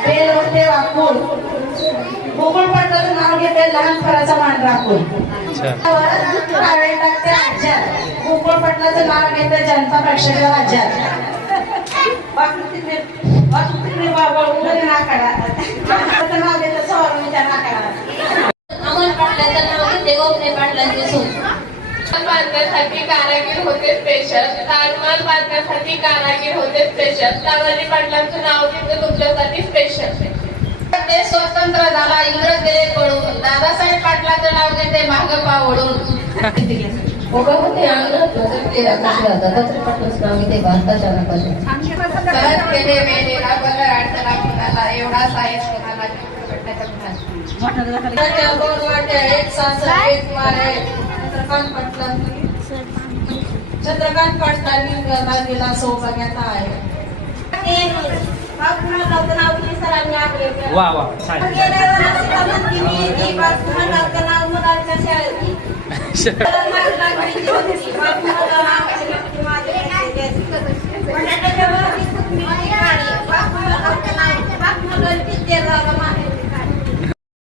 Bell होते वाकून. गोकुळ पाटलाचं नाव घेते लहान फराचा मान राखून. टाकते राज्यात गोकुळ पाटलाचं नाव घेते जनता नाकाडा त्याचं नाव घेते सवारणीच्या नाकाडा अमोल पाटलाचं नाव घेते गोपने पाटलांची सून बांधण्यासाठी कारागीर होते स्पेशल ताजमहल बांधण्यासाठी कारागीर होते स्पेशल तानाजी पाटलांचं नाव घेतलं तुमच्यासाठी स्पेशल देश स्वतंत्र झाला इंग्रज गेले पळून. दादासाहेब पाटलाचं नाव घेते माग पावडून उभं होते अंग्रज ते आकाशात दत्तात्रय पाटलाचं नाव घेते भारताच्या नकाशात सहज केले वेळेला बगर अडचणा कुणाला एवढा साहेब कुणाला चित्रपटाच्या दोन वाट्या एक सासर एक मारे चंद्रकांत पाटलांनी. चंद्रकांत पाटलांनी दिला सौभाग्याचा आहे. वा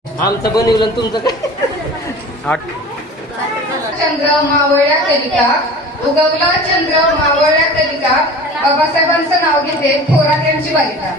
आमचं बनवलं आणि तुमचं काय? आठ. चंद्र मावळ्या कलिका. उगवला चंद्र मावळ्या कलिका. बाबासाहेबांचं नाव घेते थोरात यांची बालिका.